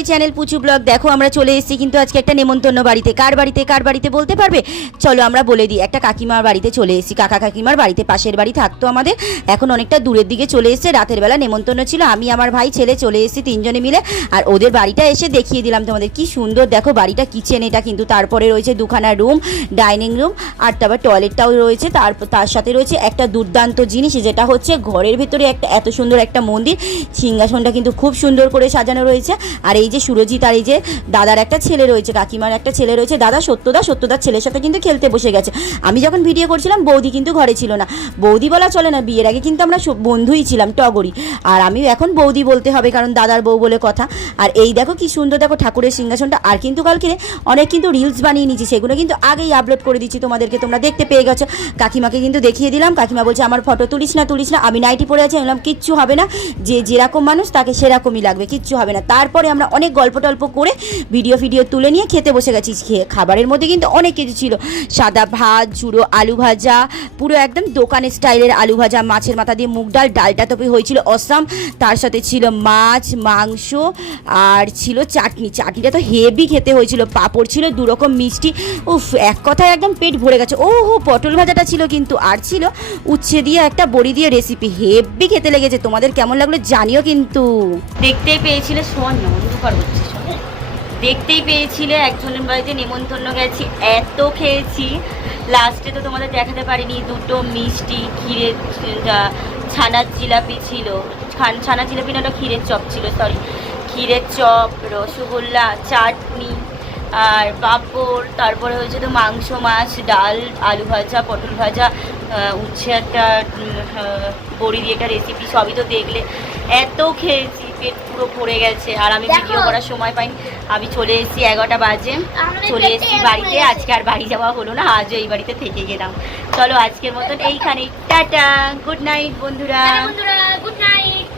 My channel Puchu blog. দেখো আমরা চলে এসেছি কিন্তু আজকে একটা নেমন্তন্ন বাড়িতে। কার বাড়িতে বলতে পারবে? চলো আমরা বলে দিই। একটা কাকিমার বাড়িতে চলে এসেছি, কাকা কাকিমার বাড়িতে। পাশের বাড়ি থাকতো আমাদের, এখন অনেকটা দূরের দিকে চলে এসেছে। রাতের বেলা নেমন্তন্ন ছিল, আমি আমার ভাই ছেলে চলে এসেছি তিনজনে মিলে। আর ওদের বাড়িটা এসে দেখিয়ে দিলাম তোমাদের, কি সুন্দর দেখো বাড়িটা। কিচেন এটা কিন্তু, তারপরে রয়েছে দুখানা রুম, ডাইনিং রুম, আর তারপর টয়লেটটাও রয়েছে। তার সাথে রয়েছে একটা দুর্দান্ত জিনিস, যেটা হচ্ছে ঘরের ভেতরে একটা এত সুন্দর একটা মন্দির। সিংহাসনটা কিন্তু খুব সুন্দর করে সাজানো রয়েছে। আর এই যে সুরজিৎ আর এই যে দাদার একটা ছেলে রয়েছে, কাকিমার একটা ছেলে রয়েছে, দাদা সত্যদার ছেলের সাথে কিন্তু খেলতে বসে গেছে। আমি যখন ভিডিও করছিলাম বৌদি কিন্তু ঘরে ছিল না। বৌদি বলা চলে না, বিয়ের আগে কিন্তু আমরা বন্ধুই ছিলাম, টগরি। আর আমি এখন বৌদি বলতে হবে, কারণ দাদার বউ বলে কথা। আর এই দেখো কি সুন্দর, দেখো ঠাকুরের সিংহাসনটা। আর কিন্তু কালকে অনেক কিন্তু রিলস বানিয়ে নিয়েছি, সেগুলো কিন্তু আগেই আপলোড করে দিচ্ছি তোমাদেরকে, তোমরা দেখতে পেয়ে গেছো। কাকিমাকে কিন্তু দেখিয়ে দিলাম। কাকিমা বলছে আমার ফটো তুলিস না। আমি নাইটি পরে আছি। আমি বললাম কিচ্ছু হবে না, যে যেরকম মানুষ তাকে সেরকমই লাগবে, কিচ্ছু হবে না। তারপরে আমরা অনেক গল্প টল্প করে ভিডিও তুলে নিয়ে খেতে বসে গেছি। খাবারের মধ্যে কিন্তু অনেক কিছু ছিল, সাদা ভাত, ঝুড়ো আলু ভাজা, পুরো একদম দোকানের স্টাইলের আলু ভাজা, মাছের মাথা দিয়ে মুগ ডালটা তো হয়েছিল অসাম। তার সাথে ছিল মাছ, মাংস, আর ছিল চাটনিটা তো হেভি খেতে হয়েছিল। পাঁপড় ছিল, দুরকম মিষ্টি। উফ, এক কথায় একদম পেট ভরে গেছে। পটল ভাজাটা ছিল কিন্তু, আর ছিল উচ্ছে দিয়ে একটা বড়ি দিয়ে রেসিপি, হেভি খেতে লেগেছে। তোমাদের কেমন লাগলো জানিও কিন্তু। দেখতেই পেয়েছিলে, শোন না অন্ধকার হচ্ছে, দেখতেই পেয়েছিলে একজনের বাড়িতে নেমন্তন্ন গেছি, এত খেয়েছি। লাস্টে তো তোমাদের দেখাতে পারিনি, দুটো মিষ্টি, ক্ষীরের ছানার জিলাপি ছিল, ছানা জিলাপি না, ক্ষীরের চপ ছিল, সরি, ক্ষীরের চপ, রসগোল্লা, চাটনি আর পাঁপড়। তারপরে হয়েছে তো মাংস, মাছ, ডাল, আলু ভাজা, পটল ভাজা, উচ্ছে একটা বড়ি দিয়ে একটা রেসিপি, সবই তো দেখলে। এত খেয়েছি, পেট পুরো ভরে গেছে। আর আমি ভিডিও করার সময় পাইনি। আমি চলে এসেছি 11টা বাজে, চলে এসেছি বাড়িতে। আজকে আর বাড়ি যাওয়া হলো না, আজও এই বাড়িতে থেকে গেলাম। চলো আজকের মতন এইখানে টাটা, গুড নাইট বন্ধুরা, গুড নাইট।